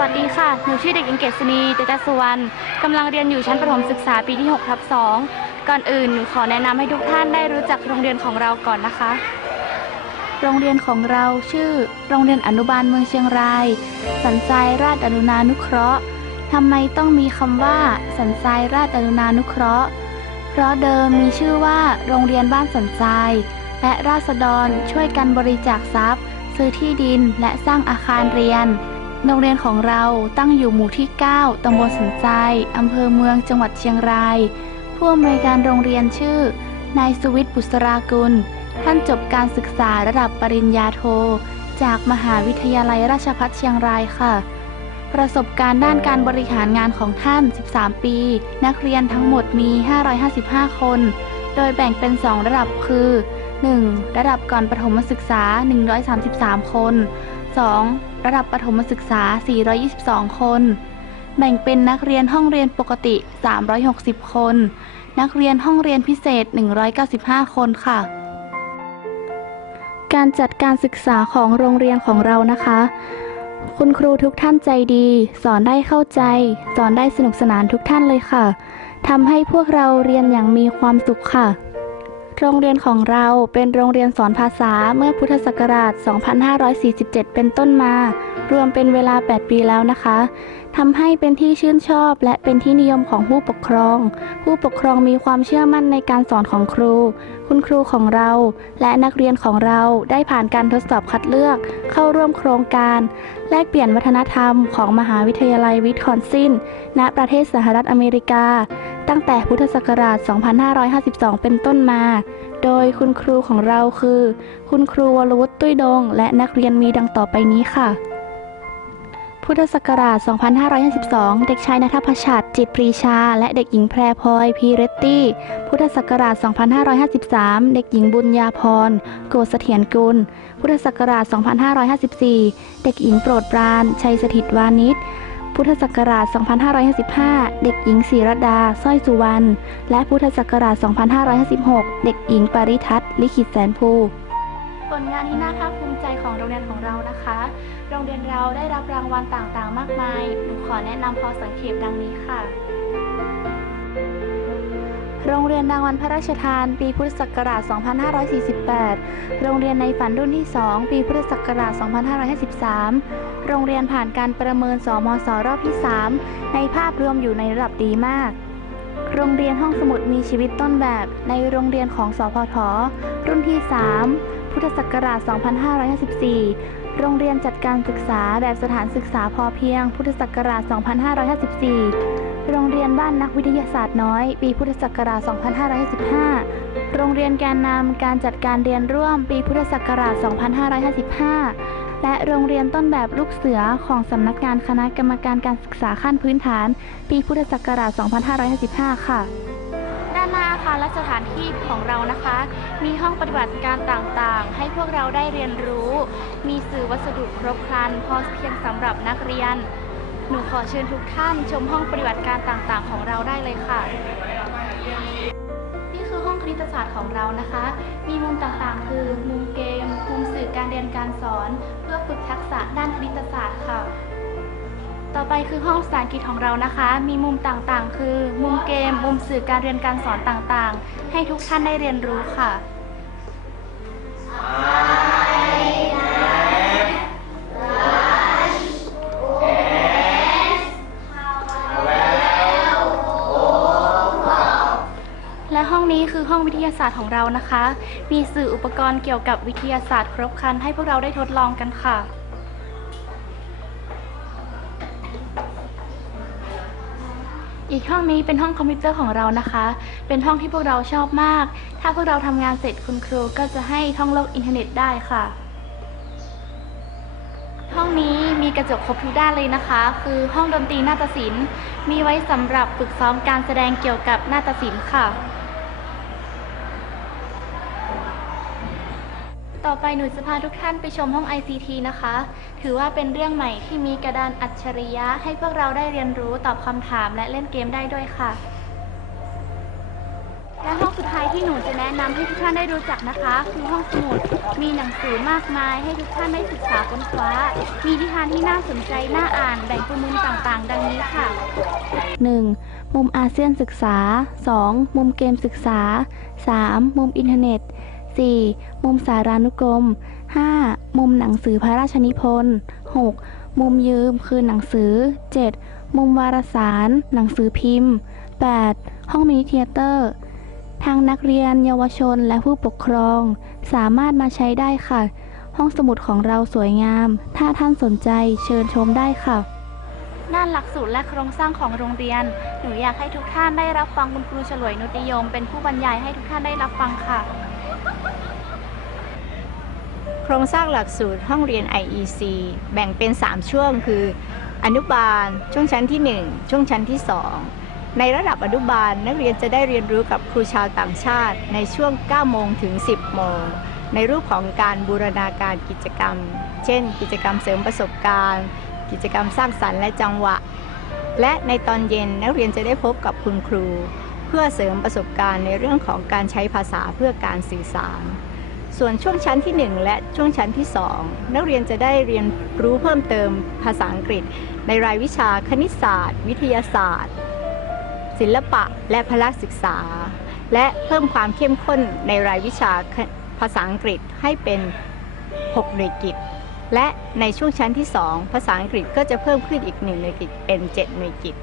วัสดีค่ะ หนูชื่อเด็กหญิงเกษณีเตจสุวรรณกำลังเรียนอยู่ชั้นประถมศึกษาปีที่6ทับ2ก่อนอื่นหนูขอแนะนำให้ทุกท่านได้รู้จักโรงเรียนของเราก่อนนะคะ โรงเรียนของเราชื่อ โรงเรียนอนุบาลเมืองเชียงราย สันทรายราชอนุนานุเคราะห์ทำไมต้องมีคำว่า สันทรายราชอนุนานุเคราะห์ เพราะเดิมมีชื่อว่า โรงเรียนบ้านสันทราย และราษฎรช่วยกันบริจาคทรัพย์ ซื้อที่ดินและสร้างอาคารเรียน โรงเรียนของเราตั้งอยู่หมู่ที่ 9 ตำบลสันทรายอำเภอเมือง จังหวัดเชียงราย ผู้อำนวยการโรงเรียนชื่อ นายสุวิทย์บุษรากุล ท่านจบการศึกษาระดับปริญญาโท จากมหาวิทยาลัยราชภัฏเชียงรายค่ะ ประสบการณ์ด้านการบริหารงานของท่าน 13 ปี นักเรียนทั้งหมดมี 555 คน โดยแบ่งเป็น 2 ระดับคือ 1. ระดับก่อนประถมศึกษา 133 คน 2. ระดับประถมศึกษา 422 คน แบ่งเป็นนักเรียนห้องเรียนปกติ 360 คน นักเรียนห้องเรียนพิเศษ 195 คนค่ะ การจัดการศึกษาของโรงเรียนของเรานะคะ คุณครูทุกท่านใจดี สอนได้เข้าใจ สอนได้สนุกสนานทุกท่านเลยค่ะทำให้พวกเราเรียนอย่างมีความสุขค่ะ โรงเรียนของเราเป็นโรงเรียนสอนภาษาเมื่อพุทธศักราช 2547 เป็นต้นมา รวมเป็นเวลา 8 ปีแล้วนะคะทำให้เป็นที่ชื่นชอบและเป็นที่นิยมของผู้ปกครอง ผู้ปกครองมีความเชื่อมั่นในการสอนของครู คุณครูของเรา และนักเรียนของเราได้ผ่านการทดสอบคัดเลือก เข้าร่วมโครงการ แลกเปลี่ยนวัฒนธรรมของมหาวิทยาลัยวิสคอนซิน ณ ประเทศสหรัฐอเมริกา ตั้งแต่พุทธศักราช 2552 เป็นต้นมา โดยคุณครูของเราคือ คุณครูวรวุฒิตุ้ยดง และนักเรียนมีดังต่อไปนี้ค่ะ พุทธศักราช 2552 เด็กชายณัฐพชัดจิตปรีชา และเด็กหญิงแพรพลอยพีเรตตี้ พุทธศักราช 2553 เด็กหญิงบุญญาพร โกศเสถียรกุล พุทธศักราช 2554 เด็กหญิงโปรดปราน ชัยสถิตวานิช พุทธศักราช 2555 เด็กหญิงศิรดาสร้อยสุวรรณ และพุทธศักราช 2556 เด็กหญิงปริทัศน์ลิขิตแสนภูผลงานที่น่าภาคภูมิใจของโรงเรียนของเรานะคะ โรงเรียนเราได้รับรางวัลต่างๆ มากมาย หนูขอแนะนำพอสังเขปดังนี้ค่ะ โรงเรียนรางวัลพระราชทาน ปีพุทธศักราช 2548 โรงเรียนในฝันรุ่นที่ 2 ปีพุทธศักราช 2553 โรงเรียนผ่านการประเมินสมสรอบที่ 3 ในภาพรวมอยู่ในระดับดีมาก โรงเรียนห้องสมุดมีชีวิตต้นแบบในโรงเรียนของสพท รุ่นที่ 3 พุทธศักราช 2554โรงเรียนจัดการศึกษาแบบสถานศึกษาพอเพียง พุทธศักราช 2554 โรงเรียนบ้านนักวิทยาศาสตร์น้อย ปีพุทธศักราช 2555 โรงเรียนแกนนำการจัดการเรียนร่วม ปีพุทธศักราช 2555 และโรงเรียนต้นแบบลูกเสือของสำนักงานคณะกรรมการการศึกษาขั้นพื้นฐาน ปีพุทธศักราช 2555 ค่ะด้านหน้าอาคารและสถานที่ของเรานะคะ มีห้องปฏิบัติการต่างๆ ให้พวกเราได้เรียนรู้ มีสื่อวัสดุครบครันพอเพียงสำหรับนักเรียน หนูขอเชิญทุกท่านชมห้องปฏิบัติการต่างๆ ของเราได้เลยค่ะ นี่คือห้องคณิตศาสตร์ของเรานะคะ มีมุมต่างๆ คือมุมเกม มุมสื่อการเรียนการสอน เพื่อฝึกทักษะด้านคณิตศาสตร์ค่ะ ต่อไปคือห้องภาษาอังกฤษของเรานะคะ มีมุมต่างๆ คือ มุมเกม มุมสื่อการเรียนการสอนต่างๆ ให้ทุกท่านได้เรียนรู้ค่ะและ ห้องวิทยาศาสตร์ของเรานะคะ มีสื่ออุปกรณ์เกี่ยวกับวิทยาศาสตร์ครบครันให้พวกเราได้ทดลองกันค่ะ อีกห้องนี้เป็นห้องคอมพิวเตอร์ของเรานะคะ เป็นห้องที่พวกเราชอบมาก ถ้าพวกเราทำงานเสร็จคุณครูก็จะให้ท่องโลกอินเทอร์เน็ตได้ค่ะห้องนี้มีกระจกครบทุกด้านเลยนะคะ คือห้องดนตรีนาฏศิลป์ มีไว้สำหรับฝึกซ้อมการแสดงเกี่ยวกับนาฏศิลป์ค่ะ ต่อไปหนูจะพาทุกท่านไปชมห้อง ICT นะคะ ถือว่าเป็นเรื่องใหม่ที่มีกระดานอัจฉริยะ ให้พวกเราได้เรียนรู้ตอบคำถามและเล่นเกมได้ด้วยค่ะ และห้องสุดท้ายที่หนูจะแนะนำให้ทุกท่านได้รู้จักนะคะ คือห้องสมุด มีหนังสือมากมาย ให้ทุกท่านได้ศึกษาค้นคว้า มีนิทานที่น่าสนใจน่าอ่านแบ่งเป็นมุมต่างๆ ดังนี้ค่ะ 1. มุมอาเซียนศึกษา 2. มุมเกมศึกษา 3. มุมอินเทอร์เน็ต 4. มุมสารานุกรม 5. มุมหนังสือพระราชนิพนธ์ 6. มุมยืมคือหนังสือ 7. มุมวารสาร หนังสือพิมพ์ 8. ห้องมินิเทียเตอร์ ทางนักเรียนเยาวชนและผู้ปกครอง สามารถมาใช้ได้ค่ะ ห้องสมุดของเราสวยงาม ถ้าท่านสนใจเชิญชมได้ค่ะด้านหลักสูตรและโครงสร้างของโรงเรียน หนูอยากให้ทุกท่านได้รับฟังคุณครูฉลวยนุติยม เป็นผู้บรรยายให้ทุกท่านได้รับฟังค่ะ โครงสร้างหลักสูตรห้องเรียน IEC แบ่งเป็น 3 ช่วงคือ อนุบาล ช่วงชั้นที่ 1 ช่วงชั้นที่ 2 ในระดับอนุบาลนักเรียนจะได้เรียนรู้กับครูชาวต่างชาติ ในช่วง 9 โมงถึง 10 โมง ในรูปของการบูรณาการกิจกรรม เช่น กิจกรรมเสริมประสบการณ์ กิจกรรมสร้างสรรค์และจังหวะ และในตอนเย็นนักเรียนจะได้พบกับคุณครู เพื่อเสริมประสบการณ์ในเรื่องของการใช้ภาษาเพื่อการสื่อสาร ส่วนช่วงชั้นที่ 1 และช่วงชั้นที่ 2 นักเรียนจะได้เรียนรู้เพิ่มเติมภาษาอังกฤษ ในรายวิชาคณิตศาสตร์ วิทยาศาสตร์ ศิลปะและพละศึกษา และเพิ่มความเข้มข้นในรายวิชาภาษาอังกฤษให้เป็น 6 หน่วยกิตและในช่วงชั้นที่ 2 ภาษาอังกฤษก็จะเพิ่มขึ้นอีก 1 หน่วยกิตเป็น 7 หน่วยกิต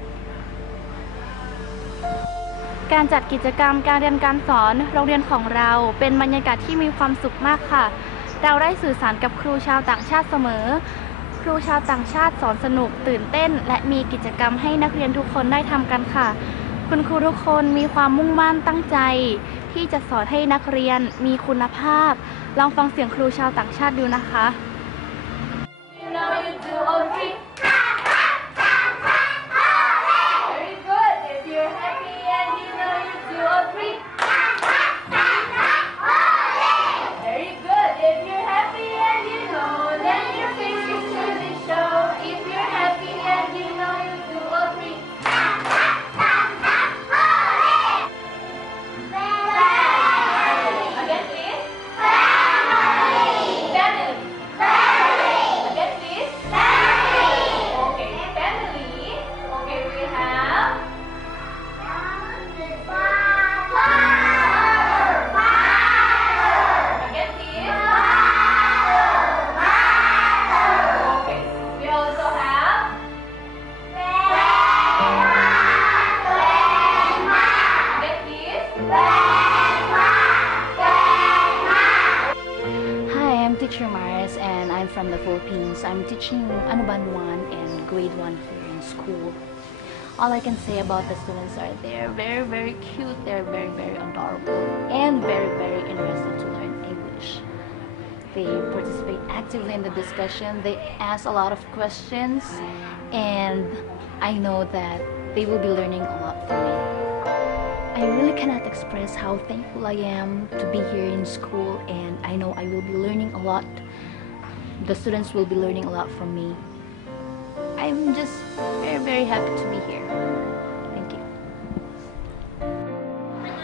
การจัดกิจกรรมการเรียนการสอนโรงเรียนของเราเป็นบรรยากาศที่มีความสุขมากค่ะ เราได้สื่อสารกับครูชาวต่างชาติเสมอ ครูชาวต่างชาติสอนสนุกตื่นเต้น และมีกิจกรรมให้นักเรียนทุกคนได้ทำกันค่ะ คุณครูทุกคนมีความมุ่งมั่นตั้งใจ ที่จะสอนให้นักเรียนมีคุณภาพ ลองฟังเสียงครูชาวต่างชาติดูนะคะ You know you do all three. Grade 1 here in school. All I can say about the students are they're very, very cute, they're very, very adorable, and very, very interested to learn English. They participate actively in the discussion, they ask a lot of questions, and I know that they will be learning a lot from me. I really cannot express how thankful I am to be here in school, and I know I will be learning a lot. The students will be learning a lot from me. I'm just very, very happy to be here. Thank you.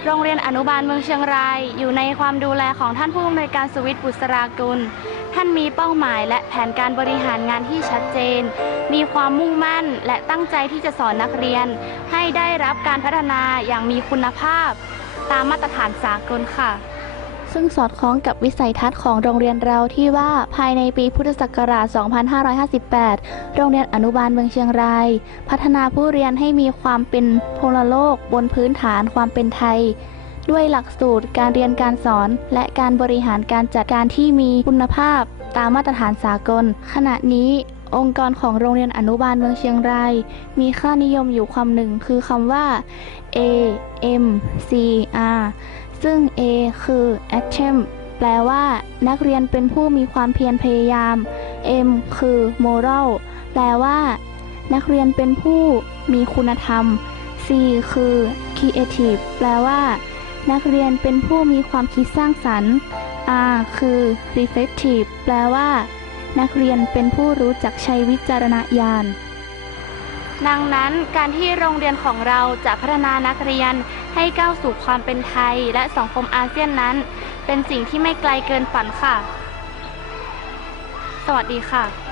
โรงเรียนอนุบาลเมืองเชียงราย อยู่ในความดูแลของท่านผู้อำนวยการสวิทย์บุษรากุล ท่านมีเป้าหมายและแผนการบริหารงานที่ชัดเจน มีความมุ่งมั่นและตั้งใจที่จะสอนนักเรียน ให้ได้รับการพัฒนาอย่างมีคุณภาพ ตามมาตรฐานสากลค่ะ ซึ่งสอดคล้องกับวิสัยทัศน์ของโรงเรียนเราที่ว่าภายในปีพุทธศักราช 2558 โรงเรียนอนุบาลเมืองเชียงราย พัฒนาผู้เรียนให้มีความเป็นพลโลกบนพื้นฐานความเป็นไทย ด้วยหลักสูตรการเรียนการสอน และการบริหารการจัดการที่มีคุณภาพตามมาตรฐานสากล ขณะนี้องค์กรของโรงเรียนอนุบาลเมืองเชียงราย มีค่านิยมอยู่คำหนึ่งคือคำว่า A M C R ซึ่ง A คือ action แปลว่า นักเรียนเป็นผู้มีความเพียรพยายาม M คือ moral แปลว่า นักเรียนเป็นผู้มีคุณธรรม C คือ creative แปลว่า นักเรียนเป็นผู้มีความคิดสร้างสรรค์ R คือ reflective แปลว่า นักเรียนเป็นผู้รู้จักใช้วิจารณญาณ ดังนั้นการที่โรงเรียนของเราจะพัฒนานักเรียนให้ก้าวสู่ความเป็นไทยและสังคมอาเซียนนั้น เป็นสิ่งที่ไม่ไกลเกินฝันค่ะ สวัสดีค่ะ